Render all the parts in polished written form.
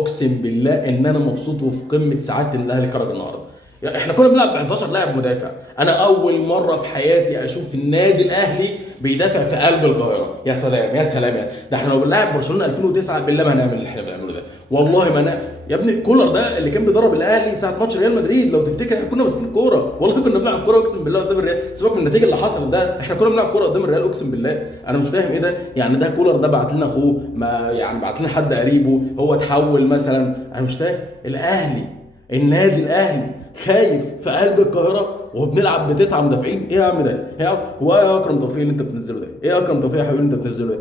اقسم بالله ان انا مبسوط وفي قمه سعادتي ان الاهلي خرج النهارده. يعني احنا كنا بنلعب ب 11 لاعب مدافع، انا اول مره في حياتي اشوف النادي الاهلي بيدافع في قلب القاهره. يا سلام يا سلام، ده احنا لو بنلعب برشلونه 2009 بالله ما هنعمل اللي احنا بنعمله ده، والله ما انا يا ابني. كولر ده اللي كان بيدرب الاهلي ساعه ماتش ريال مدريد لو تفتكر، احنا كنا ماسكين كوره، والله كنا بنلعب كوره اقسم بالله قدام الريال. سيبك من النتيجه اللي حصلت ده، احنا كنا بنلعب كوره قدام الريال اقسم بالله. انا مش فاهم ايه ده، يعني ده كولر ده بعت لنا اخوه، ما يعني بعت لنا حد قريبه هو اتحول مثلا، انا مش فاهم. الاهلي، النادي الاهلي خايف في قلب القاهره وبنلعب بتسعه مدافعين. ايه يا عم ده؟ ايه يا عم؟ هو ايه اكرم توفيق اللي انت بتنزله ده؟ ايه اكرم توفيق يا حبيبي اللي انت بتنزله ده؟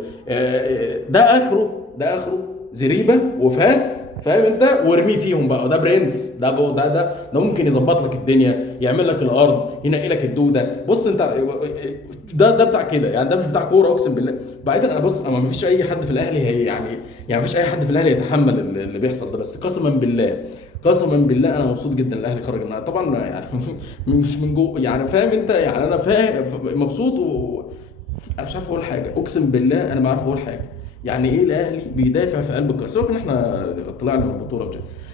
ده اخره، ده اخره زريبه وفاس، فاهم انت؟ وارميه فيهم بقى. ده برنس، ده ممكن يظبط لك الدنيا، يعمل لك الارض، ينقي لك الدوده. بص انت، ده بتاع كده يعني، ده مش بتاع كوره اقسم بالله. بعيدا انا بص، اما ما فيش اي حد في الاهلي هي يعني ما فيش اي حد في الاهلي يتحمل اللي بيحصل ده، بس قسما بالله قسما بالله انا مبسوط جدا الاهلي خرج النهارده. طبعا يعني مش من جوه يعني، فاهم انت يعني، انا فاهم مبسوط انا مش عارف اقول حاجه، اقسم بالله انا ما عارف اقول حاجه. يعني ايه الاهلي بيدافع في قلب القاهره؟ سيبك ان احنا طلعنا من البطوله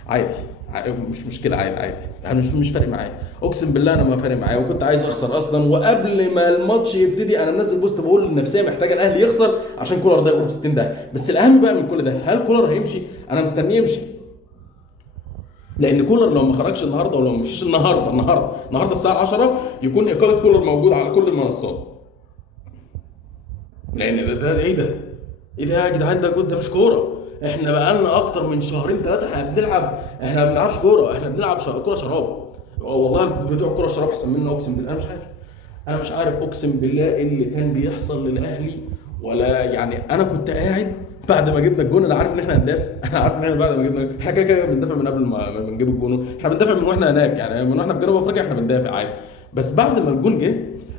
عادي، مش مشكله، عادي يعني، مش فارق معايا. اقسم بالله انا ما فارق معايا، وكنت عايز اخسر اصلا. وقبل ما الماتش يبتدي انا منزل بوست بقول النفسيه محتاجه الاهلي يخسر عشان كولر ده يقف 60 ده. بس الاهم بقى من كل ده، هل كولر هيمشي؟ انا مستنيه يمشي، لان كولر لو ما خرجش النهارده، ولو مشيش النهارده الساعه 10 يكون اقاله كولر موجود على كل المنصات. لان ده ايه ده؟ ايه ده يا جدعان؟ ده مش كوره. احنا بقالنا اكتر من شهرين ثلاثه احنا ما بنلعبش كوره، احنا بنلعب كوره شراب. والله بتوع كوره شراب احسن مننا اقسم بالله. انا مش عارف اقسم بالله ايه اللي كان بيحصل للاهلي. ولا يعني انا كنت قاعد بعد ما جبنا الجون، انا عارف ان احنا هندافع انا عارف ان احنا بعد ما جبنا، احنا كده بندافع من قبل ما نجيب الجون. احنا بندافع من واحنا هناك يعني، من واحنا في جنوب افريقيا احنا بندافع عادي. بس بعد ما الجون جه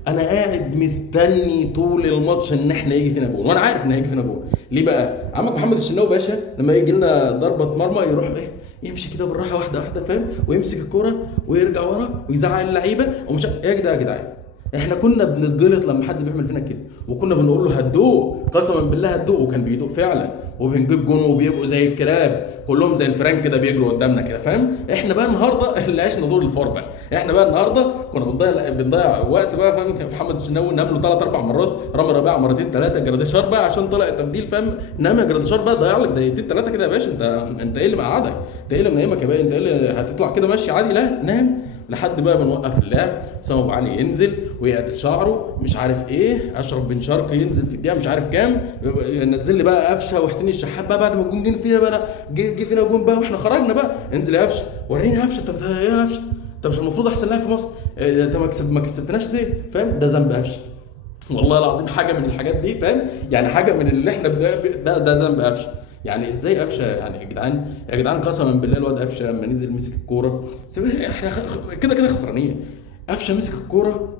انا قاعد مستني طول الماتش ان احنا يجي فينا جون، وانا عارف ان هيجي فينا جون. ليه بقى؟ عمك محمد الشناوي باشا لما يجي لنا ضربه مرمى يروح ايه، يمشي كده بالراحه واحده واحده، فاهم؟ ويمسك الكوره ويرجع ورا ويزعق اللعيبه ومش يا جدعان. احنا كنا بنتجلط لما حد بيعمل فينا كده، وكنا بنقول له هتدوق، قسما بالله هتدوق، وكان بيدوق فعلا. وبنجيب جون وبيبقوا زي الكلاب كلهم زي الفران كده بيجروا قدامنا كده، فاهم؟ احنا بقى النهارده اللي عشنا دور الفار بقى. احنا بقى النهارده كنا بنضيع وقت بقى، فاهم؟ محمد الشناوي نام له 3 4 مرات، رامي ربيعه مرتين ثلاثه، جراديشار بقى عشان طلع التبديل، فاهم؟ نام يا جراديشار بقى، ضيع لك دقيقتين ثلاثه كده يا باشا. انت ايه اللي مقعدك؟ انت ايه اللي منيمك يا باشا؟ انت ايه اللي هتطلع كده ماشي عادي؟ لا نام لحد بقى بنوقف اللعب. سامو ابو علي ينزل ويقتل شعره، مش عارف ايه، اشرف بن شرقي ينزل في الدقيقه مش عارف كام، نزل لي بقى قفشه وحسين الشحات بقى بعد ما الجون جه فينا بقى، جه فينا جون بقى واحنا خرجنا بقى. انزل يا قفشه، وريني قفشه، انت ايه يا قفشه؟ انت مش المفروض احسن لاعب في مصر؟ انت ما كسبتناش ليه؟ فاهم؟ ده ذنب قفشه والله العظيم، حاجه من الحاجات دي، فاهم؟ يعني حاجه من اللي احنا ده ذنب قفشه. يعني ازاي قفشه يعني يا جدعان قسما بالله الواد قفشه لما نزل مسك الكوره، احنا كده خسرانين. قفشه مسك الكوره،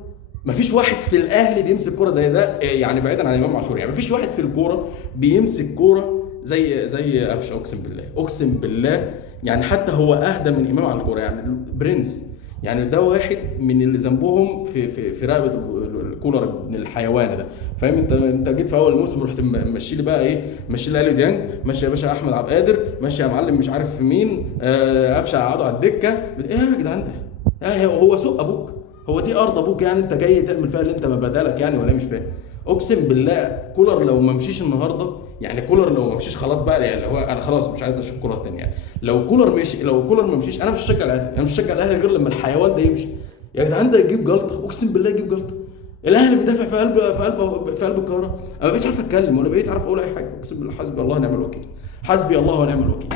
مفيش واحد في الاهلي بيمسك كوره زي ده يعني، بعيدا عن امام عاشور، يعني مفيش واحد في الكوره بيمسك كوره زي قفشه، اقسم بالله يعني. حتى هو اهدى من امام على الكوره يعني، برنس يعني. ده واحد من اللي ذنبهم في رقبه الكولر ابن الحيوان ده، فاهم؟ انت جيت في اول موسم رحت مشي لي بقى ايه، مشي لي اليو ديانج، ماشي يا باشا احمد عبد القادر، ماشي يا معلم مش عارف في مين، قفشه قعدوا على الدكه. ايه يا جدعان ده؟ هو سوق ابوك؟ هو دي ارض ابوك يعني انت جاي تعمل فيها اللي انت ما بدالك يعني، ولا مش فاهم؟ اقسم بالله كولر لو ما مشيش النهارده يعني، كولر لو ما مشيش خلاص بقى يعني، هو انا خلاص مش عايز اشوف كولر تاني يعني. لو كولر ما مشيش انا مش هشجع الاهلي، انا مش هشجع الاهلي غير لما الحيوان ده يمشي. يا جدعان ده يجيب جلطه، اقسم بالله يجيب جلطه. الاهلي بيدافع في قلب القاهره، انا ما بقيتش عارف اتكلم ولا بقيت عارف اقول اي حاجه. اقسم بالله حسبي الله ونعم الوكيل، حسبي الله ونعم الوكيل.